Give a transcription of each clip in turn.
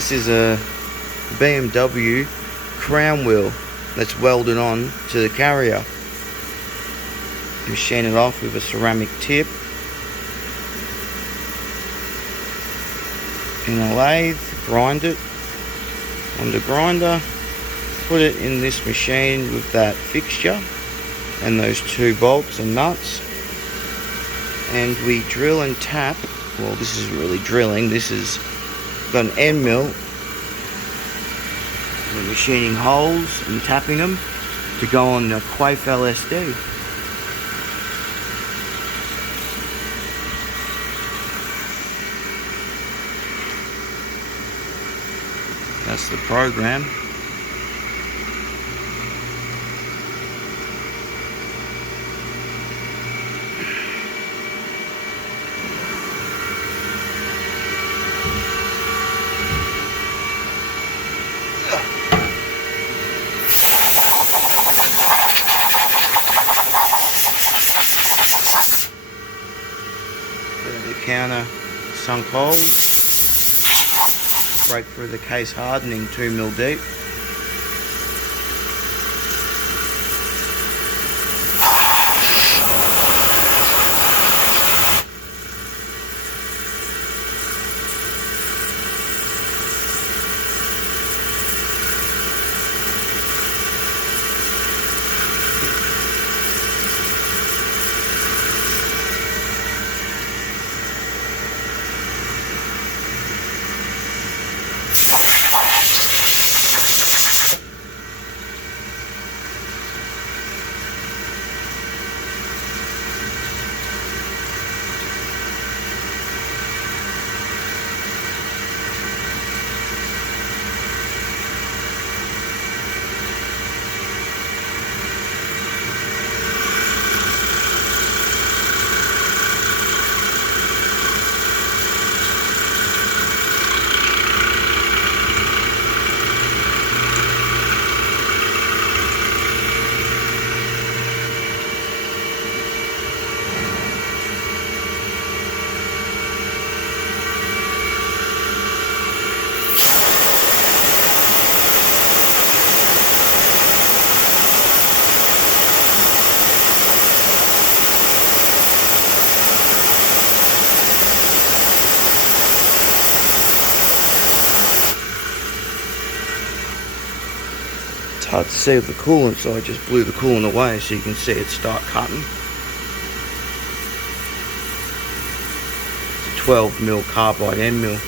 This is a BMW crown wheel that's welded on to the carrier. Machine it off with a ceramic tip in a lathe, grind it on the grinder, put it in this machine with that fixture and those two bolts and nuts, and we drill and tap. Well, this isn't really drilling, this is got an end mill. We're machining holes and tapping them to go on the Quaife LSD. That's the program. The counter sunk holes. Break through the case hardening 2mm deep. It's hard to see with the coolant, so I just blew the coolant away so you can see it start cutting. It's a 12mm carbide end mill.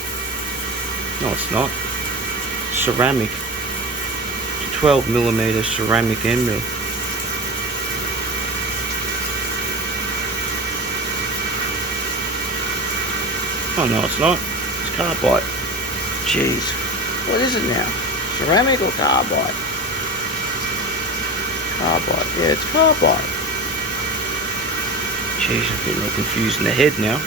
No, it's not. Ceramic. It's a 12mm ceramic end mill. Oh no, it's not. It's carbide. Jeez. What is it now? Ceramic or carbide? Carbide. Yeah, it's carbide. Jeez, I'm getting all confused in the head now.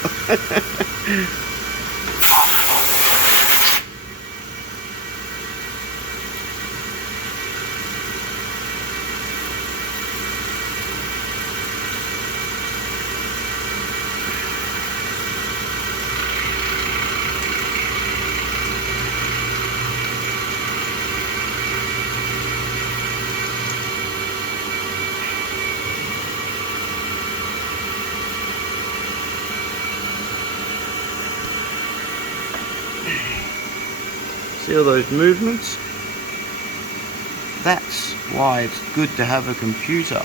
See all those movements? That's why it's good to have a computer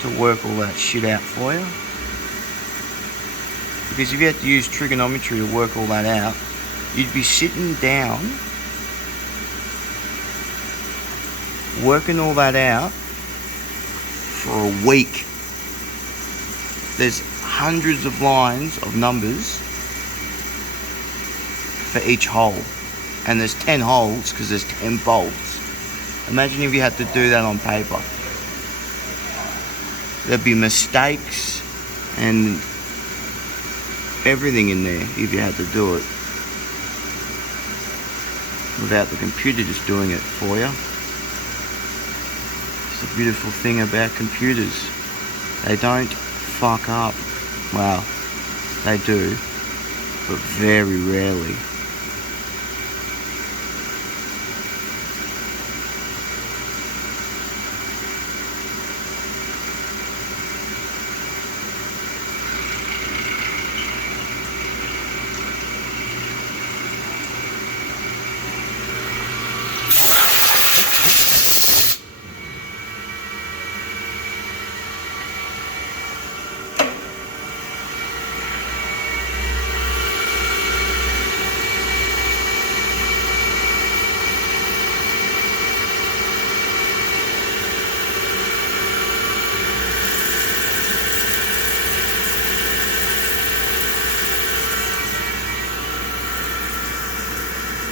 to work all that shit out for you. Because if you had to use trigonometry to work all that out, you'd be sitting down working all that out for a week. There's hundreds of lines of numbers for each hole. And there's 10 holes because there's 10 bolts. Imagine if you had to do that on paper. There'd be mistakes and everything in there if you had to do it without the computer just doing it for you. It's the beautiful thing about computers. They don't fuck up. Well, they do, but very rarely.